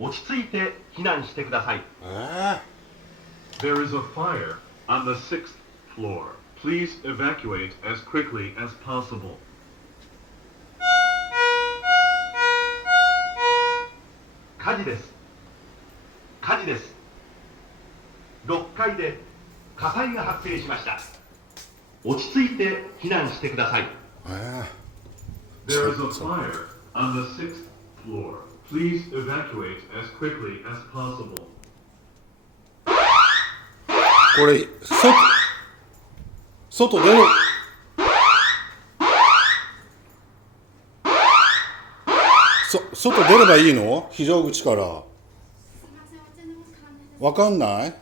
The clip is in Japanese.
落ち着いて避難してください。There is a fire on the 6th floor. Please evacuate as quickly as possible. 火事です。火事です。6階で火災が発生しました。落ち着いて避難してください。There is a fire on the 6th floor. Please evacuate as quickly as possible. これ、外出る。外出ればいいの？非常口から。わかんない？